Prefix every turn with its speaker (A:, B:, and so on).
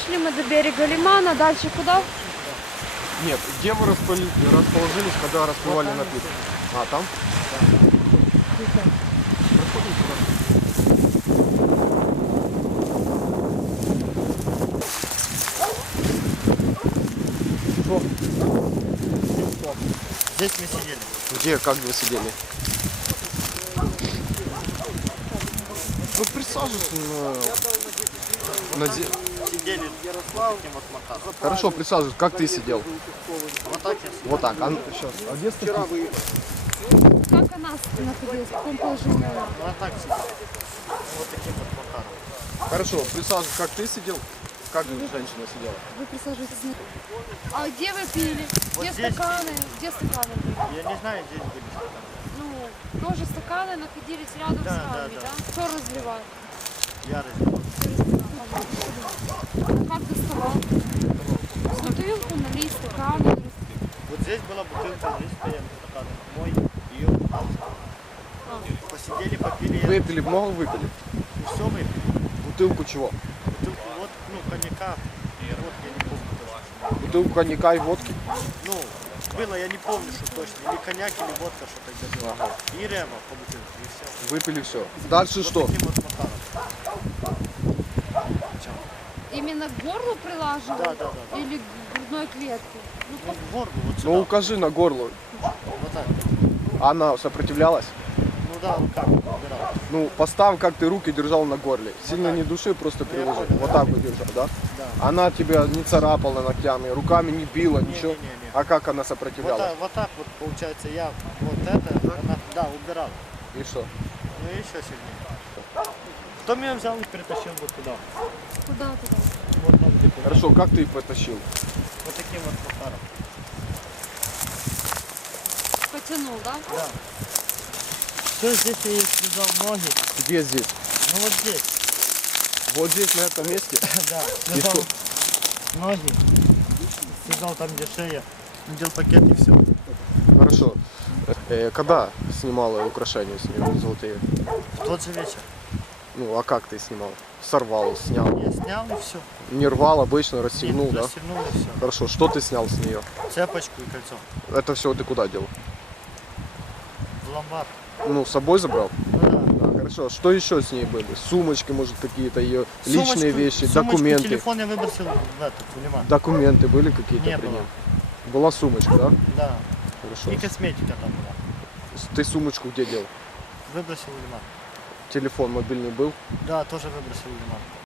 A: Дошли мы до берега лимана, дальше куда?
B: Нет, где вы расположились, когда распивали напитки? А, там? Проходим сюда. Что?
C: Здесь мы сидели.
B: Где, как вы сидели? Вы присаживайтесь на
C: Сидели Ярослав, вот Макар.
B: Хорошо, присаживайтесь. Как ты сидел?
C: Вот так я сидел.
B: Вот так. А, сейчас. А где статистика?
A: Как она находилась, в каком положении она?
C: Вот так сидел. Вот таким вот Макаром.
B: Хорошо, присаживайтесь. Как ты сидел? Как женщина сидела?
A: Вы присаживаетесь. А где вы пили?
C: Вот
A: Где
C: здесь.
A: стаканы? Где стаканы были?
C: Я не знаю, здесь были стаканы.
A: Ну, тоже стаканы находились рядом
C: Да,
A: с вами,
C: да,
A: да?
C: да.
A: Что разливали?
C: Я разделал.
A: А как доставал? Бутылку, налить стаканы.
C: Вот здесь была бутылка, здесь стояли стаканы. Мой, ее. Посидели, попили.
B: Выпили, много выпили?
C: И все выпили.
B: Бутылку чего?
C: Бутылку вот, ну, коньяка. Вот, я не помню точно.
B: Бутылку коньяка и водки?
C: Ну, было, я не помню, что точно. Или коньяк, или водка, что тогда было.
B: Ага.
C: И рема по бутылке, и все.
B: Выпили все. Дальше
C: Вот
B: что?
C: таким вот Макаром.
A: Именно к горлу прилаживали?
C: Да, да, да, да.
A: Или к грудной клетке? Ну,
C: Ну, в горло, вот сюда.
B: Ну укажи на горло.
C: Вот так.
B: Она сопротивлялась?
C: Ну да, руками убирал.
B: Ну, поставь, как ты руки держал на горле. Сильно не души, просто приложи.
C: понял.
B: Вот так бы держал, да?
C: Да.
B: Она тебя не царапала ногтями, руками не била, ничего.
C: Не-не-не.
B: А как она
C: Вот
B: сопротивлялась?
C: так вот, получается, я вот это, она, да, убирал.
B: И что?
C: Ну и еще сильнее. Кто меня взял и перетащил вот туда?
A: куда туда?
C: Вот там, где туда.
B: Хорошо, как ты их потащил?
C: Вот таким вот Макаром.
A: Потянул, да?
C: Да. Все, здесь я ей связал ноги.
B: Где здесь?
C: Ну вот здесь.
B: Вот здесь, на этом месте?
C: Да.
B: И
C: Связал
B: что?
C: ноги. Связал там, где шея. Надел пакет и все.
B: Хорошо. Когда снимала украшения с нее золотые?
C: В тот же вечер.
B: Ну, а как ты снимал? Сорвал, снял.
C: Я снял и все.
B: Не рвал, обычно расстегнул, да?
C: Расстегнул и все.
B: Хорошо, что ты снял с нее?
C: Цепочку и кольцо.
B: Это все ты куда делал?
C: В ломбард.
B: Ну, с собой забрал?
C: Ну да.
B: Да, хорошо. Что еще с ней были? Сумочки, может, какие-то ее
C: Сумочку-
B: личные вещи,
C: сумочку,
B: документы.
C: телефон я выбросил в этот, в лиман.
B: Документы были какие-то
C: Не
B: при
C: было.
B: нем? Была сумочка, да?
C: Да.
B: Хорошо.
C: И косметика там была.
B: Ты сумочку где делал?
C: Выбросил в лиман.
B: Телефон мобильный был?
C: Да, тоже выбросил в лиман.